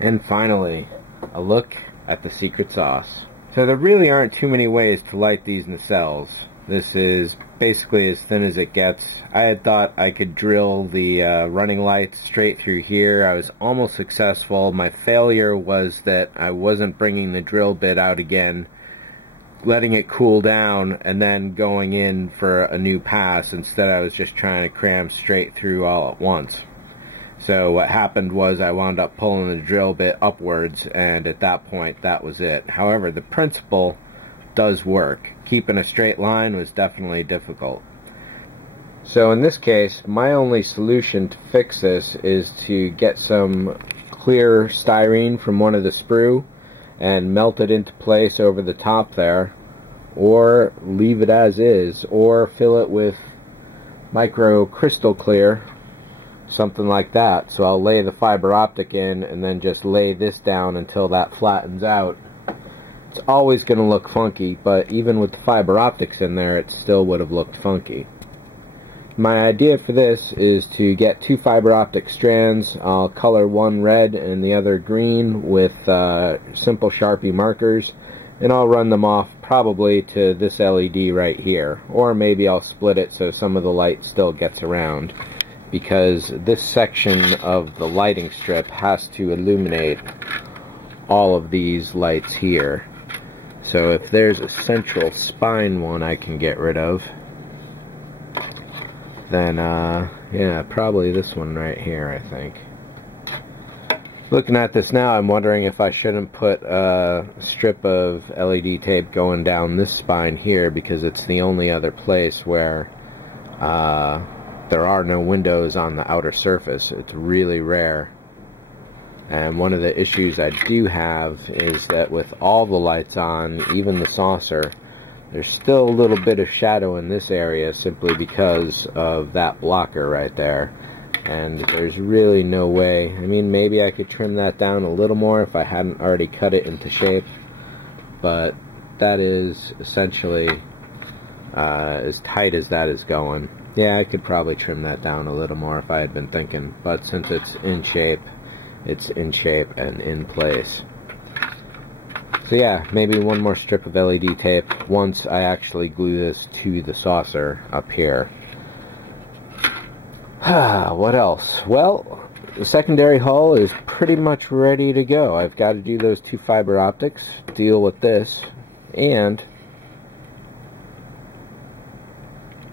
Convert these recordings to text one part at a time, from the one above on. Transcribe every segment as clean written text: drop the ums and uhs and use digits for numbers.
And finally, a look at the secret sauce. So there really aren't too many ways to light these nacelles. This is basically as thin as it gets. I had thought I could drill the running lights straight through here. I was almost successful. My failure was that I wasn't bringing the drill bit out again, letting it cool down, and then going in for a new pass. Instead, I was just trying to cram straight through all at once. So what happened was I wound up pulling the drill bit upwards, and at that point that was it. However, the principle does work. Keeping a straight line was definitely difficult. So in this case, my only solution to fix this is to get some clear styrene from one of the sprue and melt it into place over the top there, or leave it as is, or fill it with micro crystal clear, something like that. So I'll lay the fiber optic in and then just lay this down until that flattens out. It's always going to look funky, but even with the fiber optics in there, it still would have looked funky. My idea for this is to get 2 fiber optic strands. I'll color one red and the other green with simple Sharpie markers, and I'll run them off probably to this LED right here, or maybe I'll split it so some of the light still gets around, because this section of the lighting strip has to illuminate all of these lights here. So if there's a central spine one I can get rid of, then yeah, probably this one right here, I think. Looking at this now, I'm wondering if I shouldn't put a strip of LED tape going down this spine here, because it's the only other place where there are no windows on the outer surface. It's really rare. And one of the issues I do have is that with all the lights on, even the saucer, there's still a little bit of shadow in this area simply because of that blocker right there. And there's really no way. I mean, maybe I could trim that down a little more if I hadn't already cut it into shape, but that is essentially as tight as that is going. Yeah, I could probably trim that down a little more if I had been thinking, but since it's in shape and in place. So yeah, maybe one more strip of LED tape once I actually glue this to the saucer up here. What else? Well, the secondary hull is pretty much ready to go. I've got to do those 2 fiber optics, deal with this, and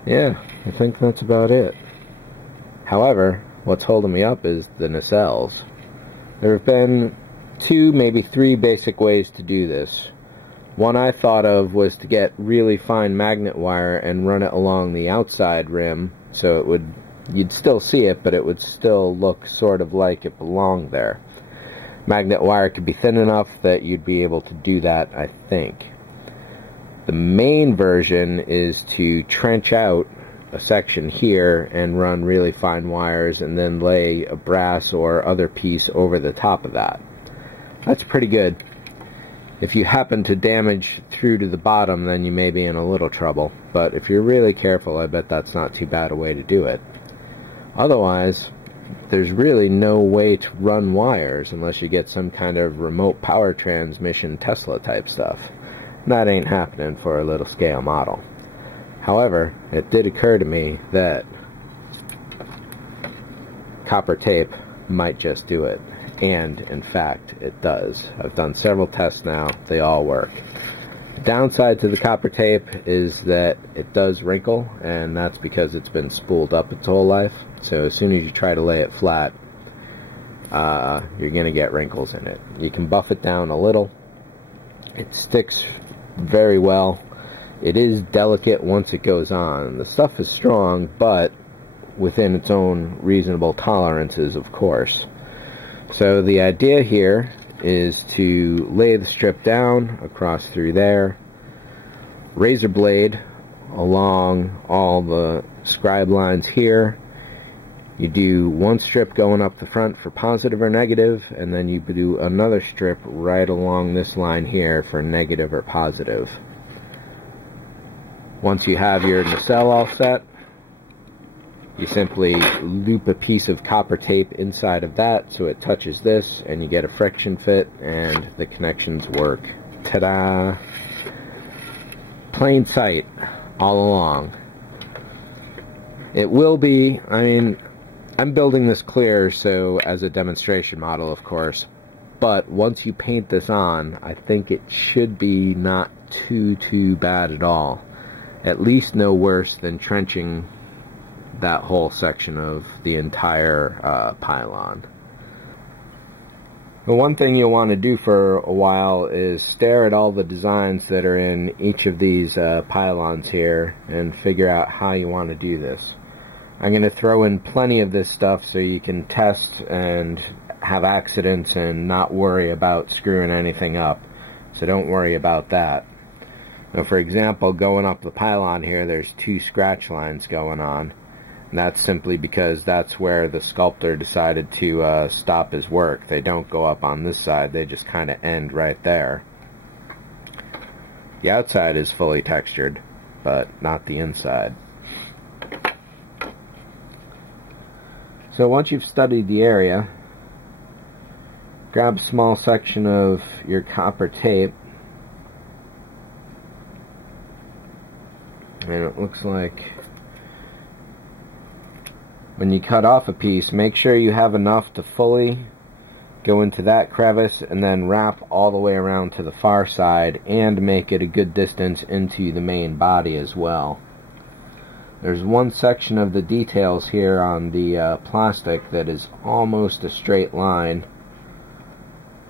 yeah, I think that's about it. However, what's holding me up is the nacelles. There have been 2, maybe 3 basic ways to do this. One I thought of was to get really fine magnet wire and run it along the outside rim, so it would, you'd still see it, but it would still look sort of like it belonged there. Magnet wire could be thin enough that you'd be able to do that, I think. The main version is to trench out a section here and run really fine wires and then lay a brass or other piece over the top of that. That's pretty good. If you happen to damage through to the bottom, then you may be in a little trouble, but if you're really careful, I bet that's not too bad a way to do it. Otherwise, there's really no way to run wires unless you get some kind of remote power transmission Tesla type stuff. That ain't happening for a little scale model. However, it did occur to me that copper tape might just do it. And, in fact, it does. I've done several tests now. They all work. The downside to the copper tape is that it does wrinkle, and that's because it's been spooled up its whole life. So as soon as you try to lay it flat, you're going to get wrinkles in it. You can buff it down a little. It sticks very well. It is delicate once it goes on. The stuff is strong, but within its own reasonable tolerances, of course. So the idea here is to lay the strip down across through there, razor blade along all the scribe lines here. You do one strip going up the front for positive or negative, and then you do another strip right along this line here for negative or positive. Once you have your nacelle all set, You simply loop a piece of copper tape inside of that so it touches this, and you get a friction fit, and the connections work. Ta-da! Plain sight all along. It will be, I mean, I'm building this clear so as a demonstration model, of course, but once you paint this on, I think it should be not too bad at all. At least no worse than trenching that whole section of the entire pylon. The one thing you'll want to do for a while is stare at all the designs that are in each of these pylons here and figure out how you want to do this. I'm going to throw in plenty of this stuff so you can test and have accidents and not worry about screwing anything up. So don't worry about that. Now, for example, going up the pylon here, there's 2 scratch lines going on. And that's simply because that's where the sculptor decided to stop his work. They don't go up on this side, they just kind of end right there. The outside is fully textured, but not the inside. So once you've studied the area, grab a small section of your copper tape, and it looks like when you cut off a piece, make sure you have enough to fully go into that crevice and then wrap all the way around to the far side and make it a good distance into the main body as well. There's one section of the details here on the plastic that is almost a straight line,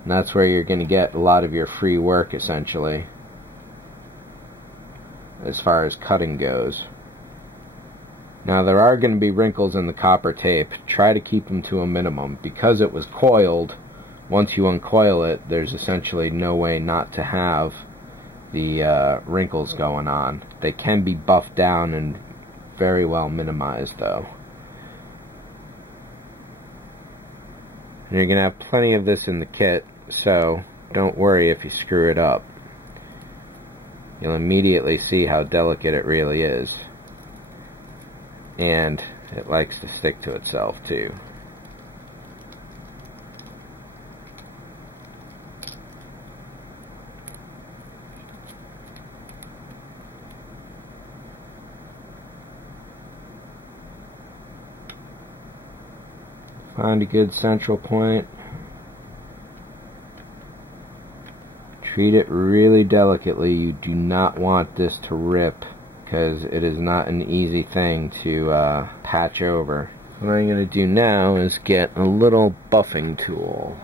and that's where you're going to get a lot of your free work essentially as far as cutting goes. Now there are going to be wrinkles in the copper tape. Try to keep them to a minimum. Because it was coiled, once you uncoil it, there's essentially no way not to have the wrinkles going on. They can be buffed down and very well minimized though. And you're going to have plenty of this in the kit, so don't worry if you screw it up. You'll immediately see how delicate it really is. And it likes to stick to itself too. Find a good central point. Treat it really delicately. You do not want this to rip, because it is not an easy thing to patch over. What I'm going to do now is get a little buffing tool.